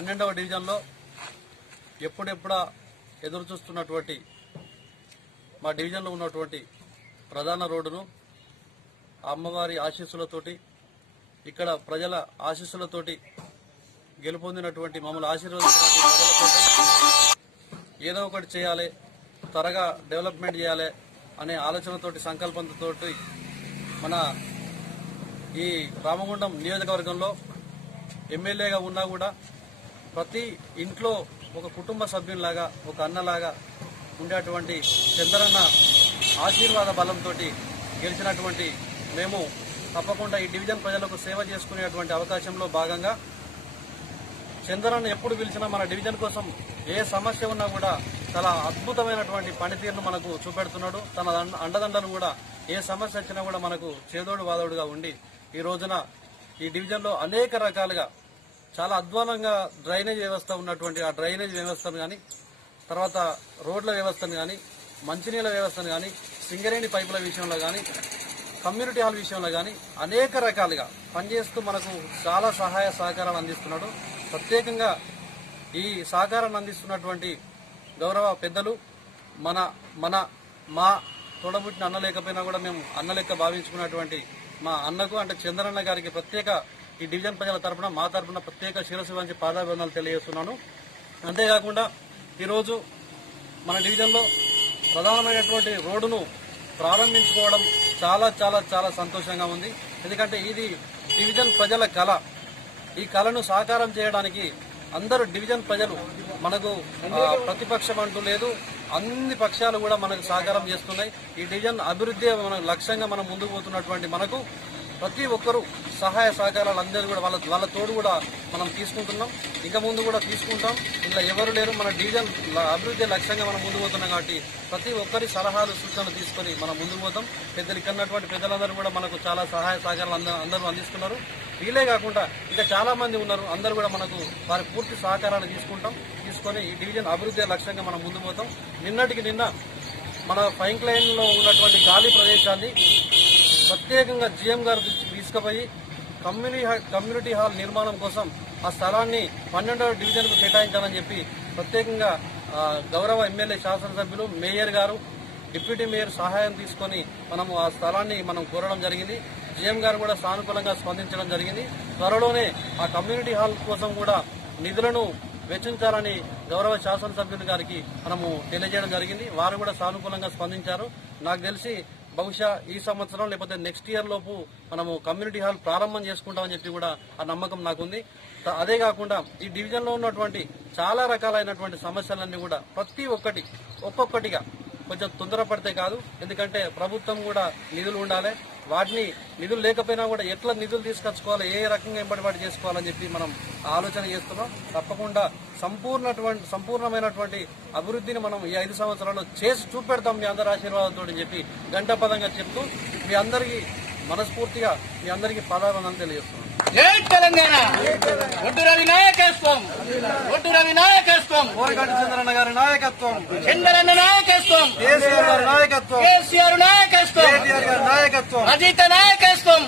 12వ డివిజన్లో ఎప్పుడెప్పుడా ఎదురు చూస్తున్నటువంటి మా డివిజన్లో ఉన్నటువంటి ప్రధాన రోడ్డును అమ్మవారి ఆశీస్సులతోటి ఇక్కడ ప్రజల ఆశీస్సులతోటి గెలుపొందినటువంటి మమ్మల్ని ఆశీర్వదించినటువంటి ప్రజలతోటి ఏదో ఒకటి చేయాలి, త్వరగా డెవలప్మెంట్ చేయాలి అనే ఆలోచనతోటి సంకల్పంతో మన ఈ రామగుండం నియోజకవర్గంలో ఎమ్మెల్యేగా ఉన్నా కూడా ప్రతి ఇంట్లో ఒక కుటుంబ సభ్యునిలాగా, ఒక అన్నలాగా ఉండేటువంటి చంద్రన్న ఆశీర్వాద బలంతో గెలిచినటువంటి మేము తప్పకుండా ఈ డివిజన్ ప్రజలకు సేవ చేసుకునేటువంటి అవకాశంలో భాగంగా చంద్రన్న ఎప్పుడు పిలిచినా మన డివిజన్ కోసం ఏ సమస్య ఉన్నా కూడా చాలా అద్భుతమైనటువంటి పనితీరును మనకు చూపెడుతున్నాడు. తన అండదండను కూడా ఏ సమస్య వచ్చినా కూడా మనకు చేదోడు వాదోడుగా ఉండి ఈ రోజున ఈ డివిజన్లో అనేక రకాలుగా చాలా అధ్వానంగా డ్రైనేజ్ వ్యవస్థ ఉన్నటువంటి ఆ డ్రైనేజ్ వ్యవస్థను కానీ, తర్వాత రోడ్ల వ్యవస్థను కానీ, మంచినీళ్ళ వ్యవస్థను కానీ, సింగరేణి పైపుల విషయంలో కానీ, కమ్యూనిటీ హాల్ విషయంలో కానీ అనేక రకాలుగా పనిచేస్తూ మనకు చాలా సహాయ సహకారాలు అందిస్తున్నాడు. ప్రత్యేకంగా ఈ సహకారాన్ని అందిస్తున్నటువంటి గౌరవ పెద్దలు మా తోడబుట్టిన అన్న లేకపోయినా కూడా మేము అన్న లెక్క భావించుకున్నటువంటి మా అన్నకు అంటే చంద్రన్న గారికి ప్రత్యేక ఈ డివిజన్ ప్రజల తరఫున మా తరఫున ప్రత్యేక శిరస్సు వంచి పాదాభివందనాలు తెలియజేస్తున్నాను. అంతేకాకుండా ఈరోజు మన డివిజన్లో ప్రధానమైనటువంటి రోడ్డును ప్రారంభించుకోవడం చాలా చాలా చాలా సంతోషంగా ఉంది. ఎందుకంటే ఇది డివిజన్ ప్రజల కళ. ఈ కళను సాకారం చేయడానికి అందరూ డివిజన్ ప్రజలు మనకు ప్రతిపక్షం అంటూ లేదు, అన్ని పక్షాలు కూడా మనకు సహకారం చేస్తున్నాయి. ఈ డివిజన్ అభివృద్ధి మన లక్ష్యంగా మనం ముందుకు పోతున్నటువంటి మనకు ప్రతి ఒక్కరూ సహాయ సహకారాలు అందరూ కూడా వాళ్ళ తోడు కూడా మనం తీసుకుంటున్నాం, ఇంకా ముందు కూడా తీసుకుంటాం. ఇలా ఎవరు లేరు, మన డివిజన్ అభివృద్ధి లక్ష్యంగా మనం ముందుకు పోతున్నాం కాబట్టి ప్రతి ఒక్కరి సలహాలు సూచనలు తీసుకొని మనం ముందుకు పోతాం. పెద్దలు ఇక్కడ ఉన్నటువంటి పెద్దలందరూ కూడా మనకు చాలా సహాయ సహకారాలు అందరూ అందిస్తున్నారు. వీలే కాకుండా ఇంకా చాలా మంది ఉన్నారు, అందరూ కూడా మనకు వారి పూర్తి సహకారాన్ని తీసుకొని ఈ డివిజన్ అభివృద్ధి లక్ష్యంగా మనం ముందుకు పోతాం. నిన్న మన పైంక్ లైన్లో ఉన్నటువంటి ఖాళీ ప్రదేశాన్ని ప్రత్యేకంగా జీఎం గారు తీసుకుపోయి కమ్యూనిటీ హాల్ నిర్మాణం కోసం ఆ స్థలాన్ని 12వ డివిజన్కు కేటాయించాలని చెప్పి ప్రత్యేకంగా గౌరవ ఎమ్మెల్యే శాసనసభ్యులు మేయర్ గారు, డిప్యూటీ మేయర్ సహాయం తీసుకొని మనము ఆ స్థలాన్ని మనం కోరడం జరిగింది. జీఎం గారు కూడా సానుకూలంగా స్పందించడం జరిగింది. త్వరలోనే ఆ కమ్యూనిటీ హాల్ కోసం కూడా నిధులను వెచ్చించాలని గౌరవ శాసనసభ్యులు గారికి మనము తెలియజేయడం జరిగింది. వారు కూడా సానుకూలంగా స్పందించారు. నాకు తెలిసి బహుశా ఈ సంవత్సరం లేకపోతే నెక్స్ట్ ఇయర్ లోపు మనము కమ్యూనిటీ హాల్ ప్రారంభం చేసుకుంటామని చెప్పి కూడా ఆ నమ్మకం నాకుంది. అదే కాకుండా ఈ డివిజన్లో ఉన్నటువంటి చాలా రకాలైనటువంటి సమస్యలన్నీ కూడా ప్రతి ఒక్కొక్కటిగా కొంచెం తొందరపడితే కాదు, ఎందుకంటే ప్రభుత్వం కూడా నిధులు ఉండాలి. వాటిని నిధులు లేకపోయినా కూడా ఎట్లా నిధులు తీసుకొచ్చుకోవాలి, ఏ రకంగా ఎంబడిపాటు చేసుకోవాలని చెప్పి మనం ఆలోచన చేస్తున్నాం. తప్పకుండా సంపూర్ణమైనటువంటి అభివృద్ధిని మనం ఈ 5 సంవత్సరాల్లో చేసి చూపెడతాం మీ అందరి ఆశీర్వాదంతో అని చెప్పి గంటపదంగా చెప్తూ మీ అందరికీ మనస్ఫూర్తిగా మీ అందరికీ పాదాభివందనం తెలియజేస్తున్నాం. జై తెలంగాణ. ఒడ్డు రవి నాయకత్వం, కోరగంటి చంద్రన్న గారి నాయకత్వం, చంద్రన్న నాయకత్వం, కేసీఆర్ గారి నాయకత్వం, కేసీఆర్ నాయకత్వం, కేటీఆర్ గారి నాయకత్వం, అజిత నాయకత్వం.